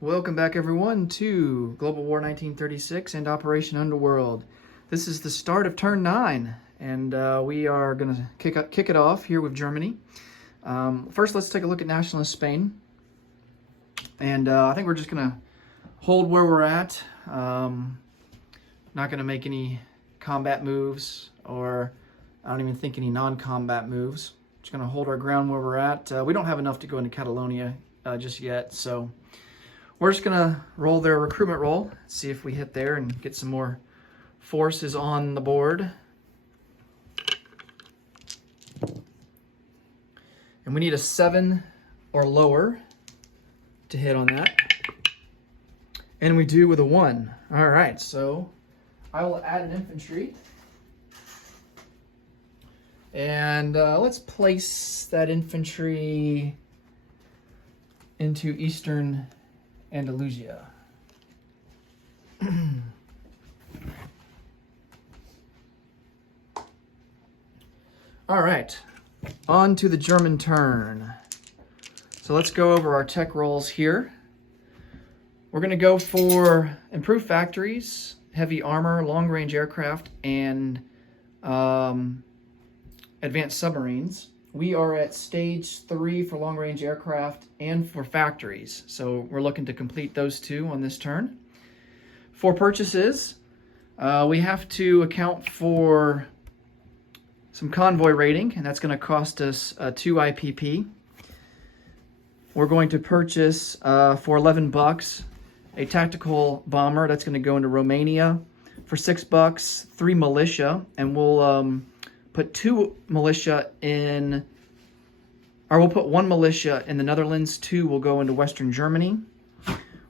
Welcome back, everyone, to Global War 1936 and Operation Underworld. This is the start of turn 9, and we are going to kick it off here with Germany. First, let's take a look at Nationalist Spain. And I think we're just going to hold where we're at. Not going to make any combat moves, or I don't even think any non-combat moves. Just going to hold our ground where we're at. We don't have enough to go into Catalonia just yet, so we're just going to roll their recruitment roll, see if we hit there and get some more forces on the board. And we need a 7 or lower to hit on that. And we do with a 1. All right, so I will add an infantry. And let's place that infantry into Eastern Andalusia. All right, on to the German turn. So let's go over our tech rolls here. We're going to go for improved factories, heavy armor, long-range aircraft, and advanced submarines. We are at stage 3 for long-range aircraft and for factories. So we're looking to complete those two on this turn. For purchases, we have to account for some convoy rating, and that's going to cost us 2 IPP. We're going to purchase for $11 a tactical bomber. That's going to go into Romania. For $6, 3 militia, and we'll put 2 militia in, or we'll put 1 militia in the Netherlands, 2 will go into Western Germany.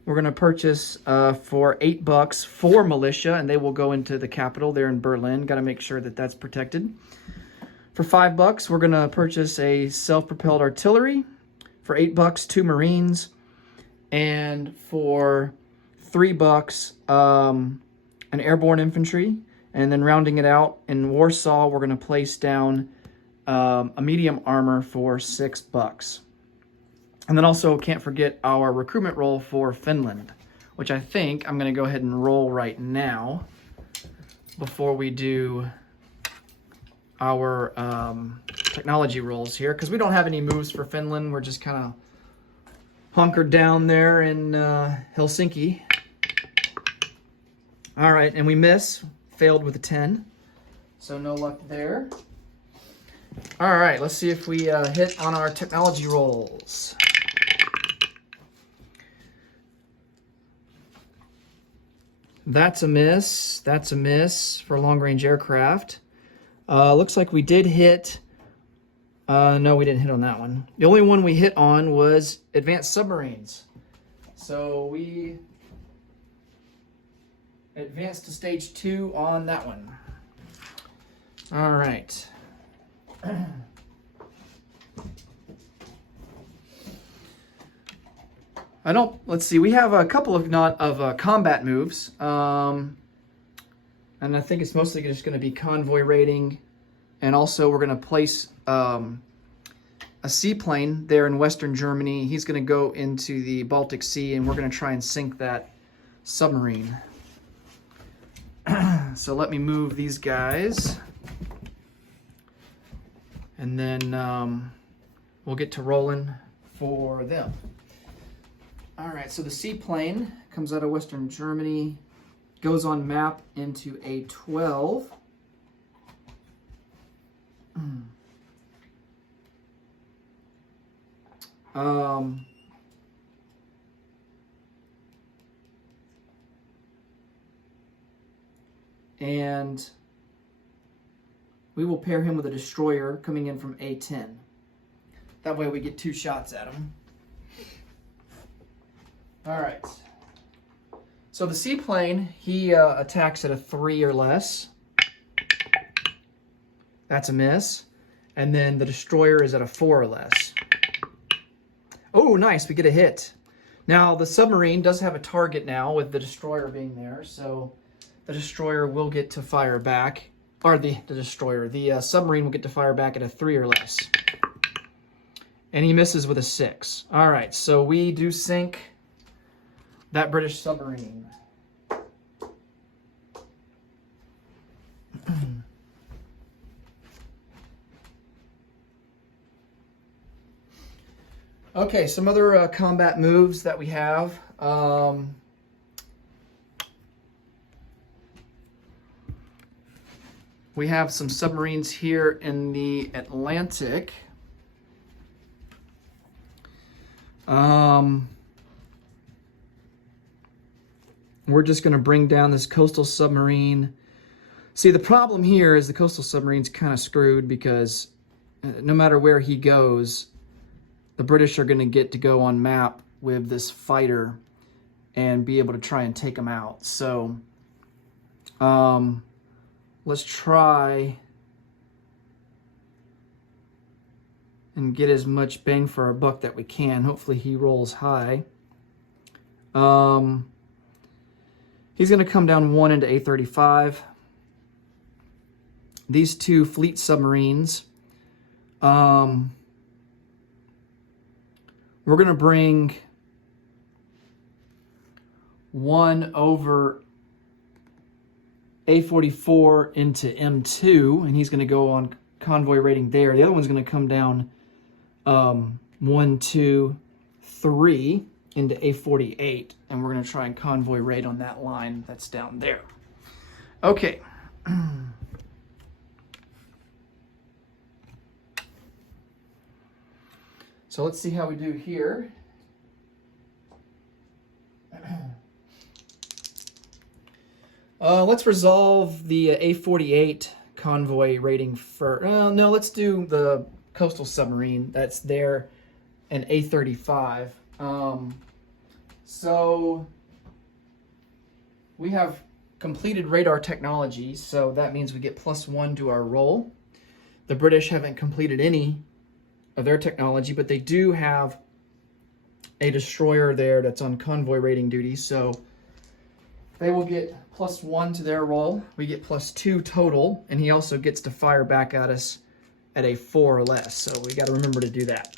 We're going to purchase for $8 4 militia, and they will go into the capital there in Berlin. Got to make sure that that's protected. For $5, we're going to purchase a self-propelled artillery. For $8, 2 Marines. And for $3, an airborne infantry. And then rounding it out, in Warsaw, we're going to place down a medium armor for $6. And then also can't forget our recruitment roll for Finland, which I think I'm going to go ahead and roll right now before we do our technology rolls here, because we don't have any moves for Finland. We're just kind of hunkered down there in Helsinki. All right, and we miss. Failed with a 10, so no luck there. All right, let's see if we hit on our technology rolls. That's a miss. That's a miss for long-range aircraft. Looks like we did hit. No, we didn't hit on that one. The only one we hit on was advanced submarines. So we advanced to stage 2 on that one. All right. Let's see, we have a couple of combat moves. And I think it's mostly just going to be convoy raiding. And also we're going to place a seaplane there in Western Germany. He's going to go into the Baltic Sea, and we're going to try and sink that submarine. So let me move these guys, and then we'll get to rolling for them. All right, so the seaplane comes out of Western Germany, goes on map into A12. And we will pair him with a destroyer coming in from A10. That way we get 2 shots at him. All right. So the seaplane, he attacks at a 3 or less. That's a miss. And then the destroyer is at a 4 or less. Oh, nice, we get a hit. Now the submarine does have a target now with the destroyer being there, so the destroyer will get to fire back, or the submarine will get to fire back at a 3 or less. And he misses with a 6. All right, so we do sink that British submarine. Okay, some other combat moves that we have. We have some submarines here in the Atlantic. We're just going to bring down this coastal submarine. See, the problem here is the coastal submarine's kind of screwed because no matter where he goes, the British are going to get to go on map with this fighter and be able to try and take him out. So let's try and get as much bang for our buck that we can. Hopefully he rolls high. He's going to come down 1 into A35. These two fleet submarines, we're going to bring one over A44 into M2, and he's going to go on convoy rating there. The other one's going to come down 1, 2, 3 into A48, and we're going to try and convoy rate on that line that's down there. Okay. So let's see how we do here. Let's resolve the A48 convoy rating for... no, let's do the coastal submarine that's there and A35. So we have completed radar technology, so that means we get +1 to our roll. The British haven't completed any of their technology, but they do have a destroyer there that's on convoy rating duty, so they will get +1 to their roll. We get +2 total, and he also gets to fire back at us at a 4 or less, so we got to remember to do that.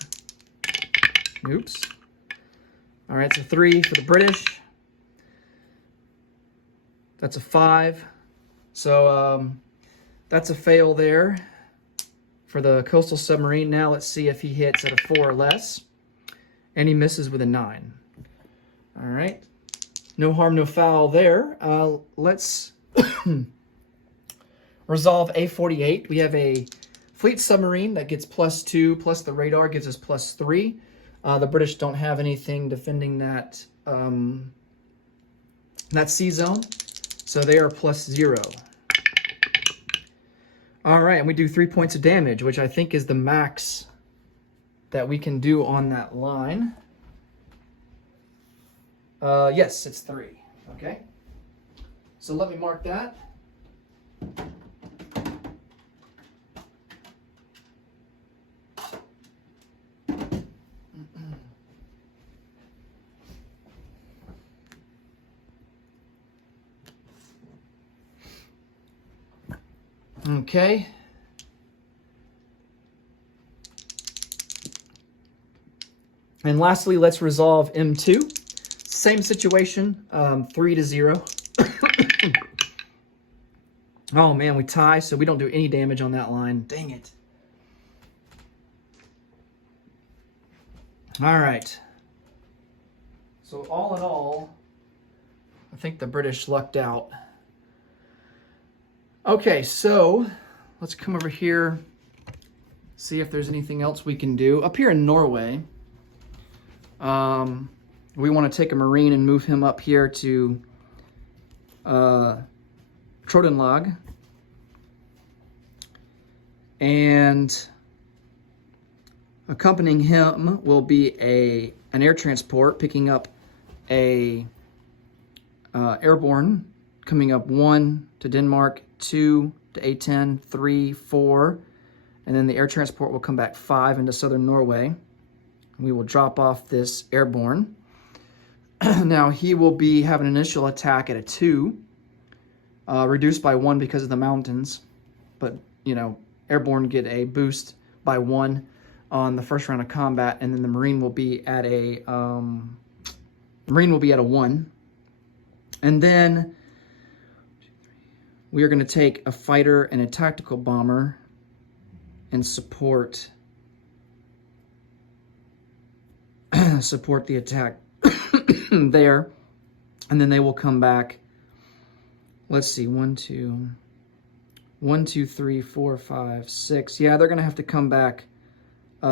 Oops. All right, so 3 for the British. That's a 5. So that's a fail there for the coastal submarine. Now let's see if he hits at a 4 or less. And he misses with a 9. All right. No harm, no foul there. Let's resolve A48. We have a fleet submarine that gets +2, plus the radar gives us +3. The British don't have anything defending that that sea zone, so they are +0. All right, and we do 3 points of damage, which I think is the max that we can do on that line. Yes, it's 3. Okay. So let me mark that. Okay. And lastly, let's resolve M2. Same situation, 3-0. Oh man, we tie, so we don't do any damage on that line. Dang it. All right. So all in all, I think the British lucked out. Okay, so let's come over here, see if there's anything else we can do. Up here in Norway, we want to take a Marine and move him up here to Trodenlag. And accompanying him will be an air transport picking up a airborne, coming up 1 to Denmark, 2 to A10, 3, 4, and then the air transport will come back 5 into southern Norway. We will drop off this airborne. Now he will be having an initial attack at a 2, reduced by 1 because of the mountains, but you know, airborne get a boost by 1 on the first round of combat, and then the Marine will be at a Marine will be at a 1. And then we are going to take a fighter and a tactical bomber and support support the attack there. And then they will come back. Let's see, 1, 2, 3, 4, 5, 6. Yeah, they're going to have to come back. They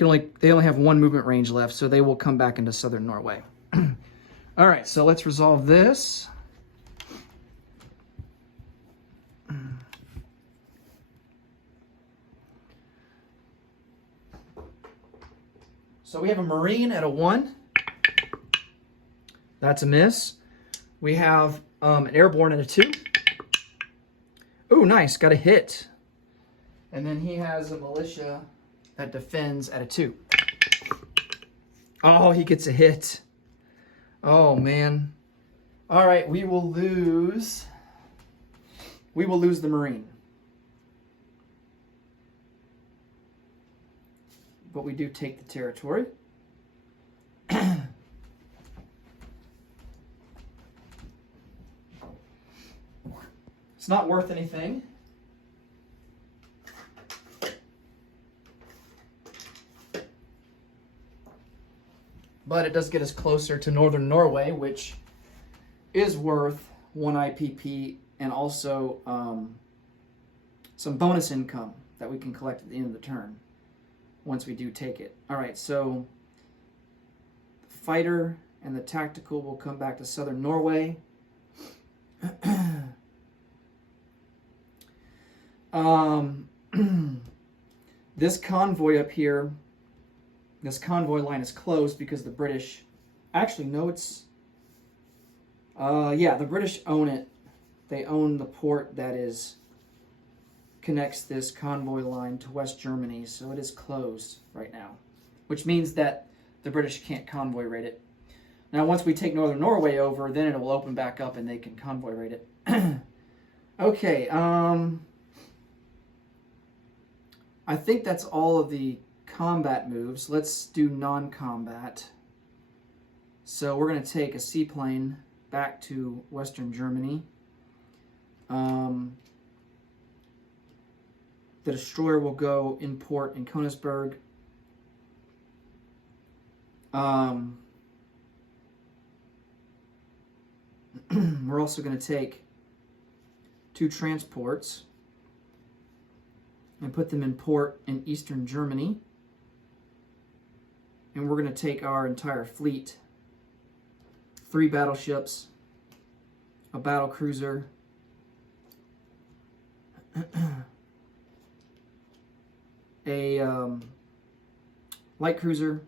only have 1 movement range left, so they will come back into southern Norway. All right, so let's resolve this. So we have a Marine at a 1. That's a miss. We have an Airborne at a 2. Ooh, nice, got a hit. And then he has a Militia that defends at a 2. Oh, he gets a hit. Oh, man. All right, we will lose the Marine. But we do take the territory. It's not worth anything. But it does get us closer to northern Norway, which is worth 1 IPP and also some bonus income that we can collect at the end of the turn once we do take it. All right, so the fighter and the tactical will come back to southern Norway. This convoy up here, this convoy line is closed because the British, actually no, it's, yeah, the British own it. They own the port that connects this convoy line to West Germany, so it is closed right now, which means that the British can't convoy raid it. Now, once we take northern Norway over, then it will open back up and they can convoy raid it. Okay, I think that's all of the combat moves. Let's do non-combat. So we're going to take a seaplane back to Western Germany. The destroyer will go in port in Königsberg. We're also going to take 2 transports and put them in port in eastern Germany. And we're going to take our entire fleet, 3 battleships, a battle cruiser, a light cruiser,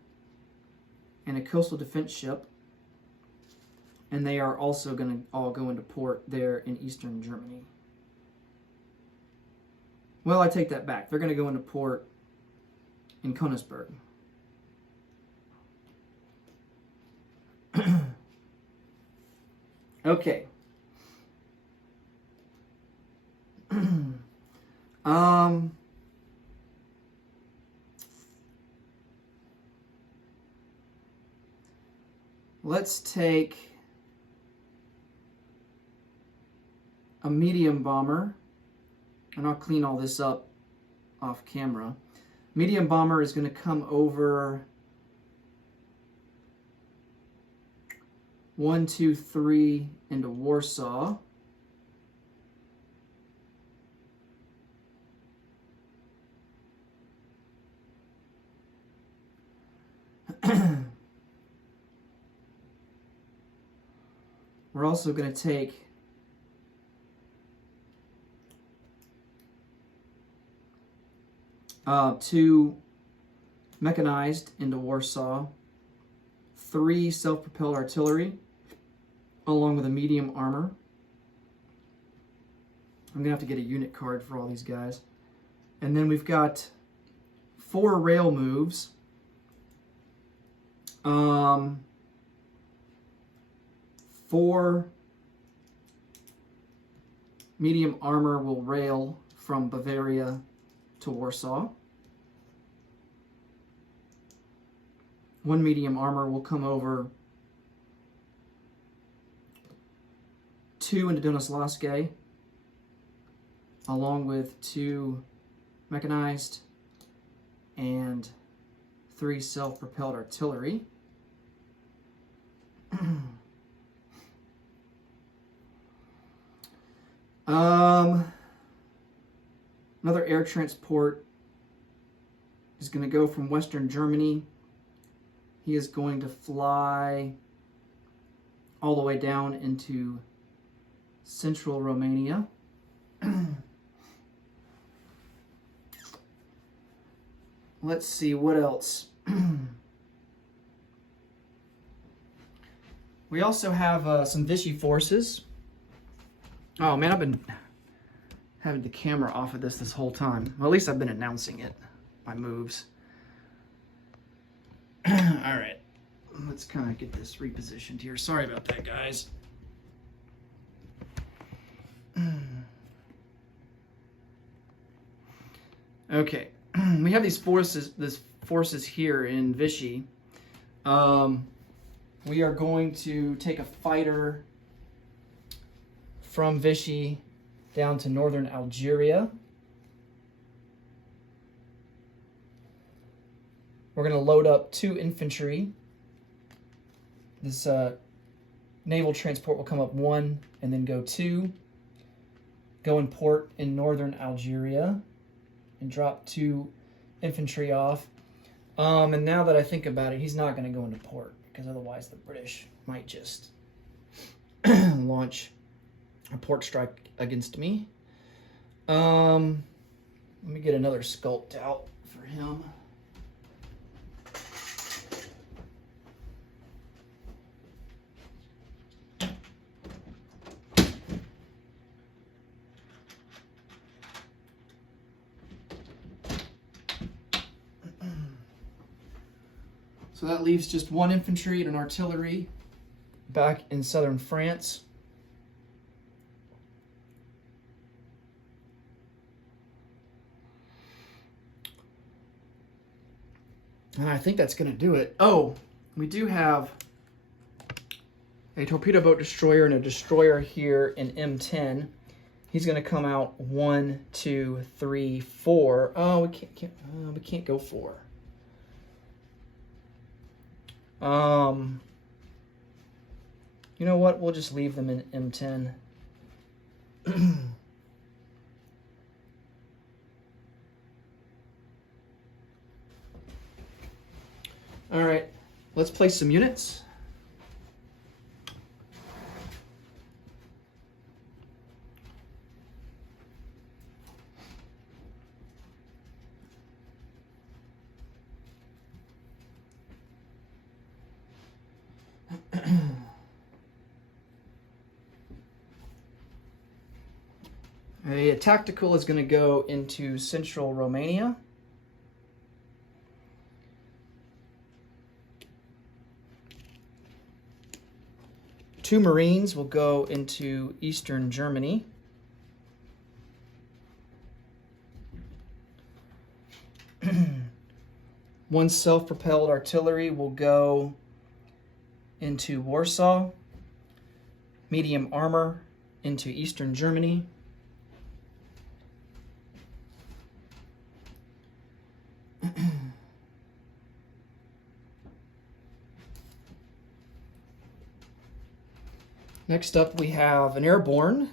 and a coastal defense ship. And they are also going to all go into port there in eastern Germany. Well, I take that back. They're going to go into port in Königsberg. Okay. Let's take a medium bomber, and I'll clean all this up off camera. Medium bomber is going to come over 1, 2, 3 into Warsaw. We're also going to take two mechanized into Warsaw, 3 self-propelled artillery, along with a medium armor. I'm going to have to get a unit card for all these guys. And then we've got 4 rail moves. 4 medium armor will rail from Bavaria to Warsaw. One medium armor will come over 2 into Donoslavske, along with 2 mechanized and 3 self-propelled artillery. Another air transport is going to go from Western Germany. He is going to fly all the way down into central Romania. Let's see, what else? We also have some Vichy forces. Oh man, I've been having the camera off of this whole time. Well, at least I've been announcing it, my moves. All right, let's kind of get this repositioned here. Sorry about that, guys. Okay, we have these forces here in Vichy. We are going to take a fighter from Vichy down to northern Algeria. We're going to load up 2 infantry. This naval transport will come up 1 and then go 2. Go in port in northern Algeria and drop 2 infantry off. And now that I think about it, he's not going to go into port because otherwise the British might just launch a port strike against me. Let me get another sculpt out for him. So that leaves just 1 infantry and an artillery back in southern France. And I think that's going to do it. Oh, we do have a torpedo boat destroyer and a destroyer here in M10. He's going to come out 1, 2, 3, 4. Oh, we can't go 4. You know what? We'll just leave them in M10. All right, let's place some units. A tactical is going to go into central Romania. Two Marines will go into eastern Germany. One self-propelled artillery will go into Warsaw. Medium armor into eastern Germany. Next up, we have an airborne.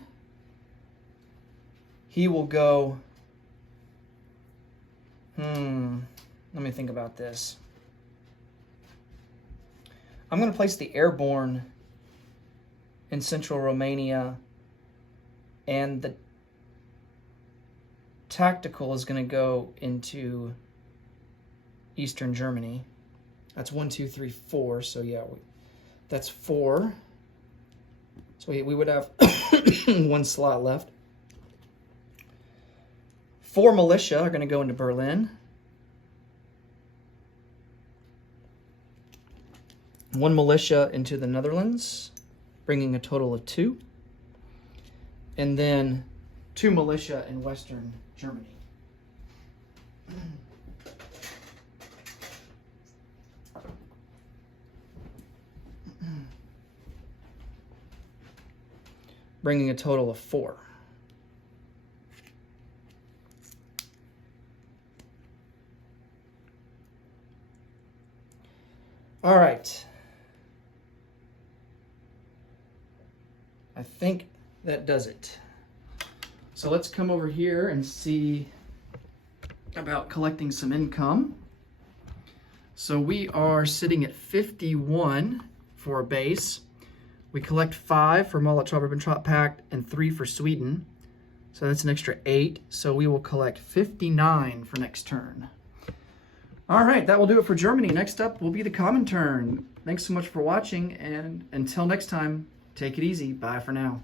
He will go, let me think about this. I'm going to place the airborne in central Romania, and the tactical is going to go into eastern Germany. That's 1, 2, 3, 4. So yeah, that's 4. So we would have 1 slot left. 4 militia are going to go into Berlin. 1 militia into the Netherlands, bringing a total of 2. And then 2 militia in Western Germany. bringing a total of 4. All right. I think that does it. So let's come over here and see about collecting some income. So we are sitting at 51 for a base. We collect 5 for Mullet Chop Ribbon Chop Pact and 3 for Sweden. So that's an extra 8. So we will collect 59 for next turn. All right, that will do it for Germany. Next up will be the common turn. Thanks so much for watching, and until next time, take it easy. Bye for now.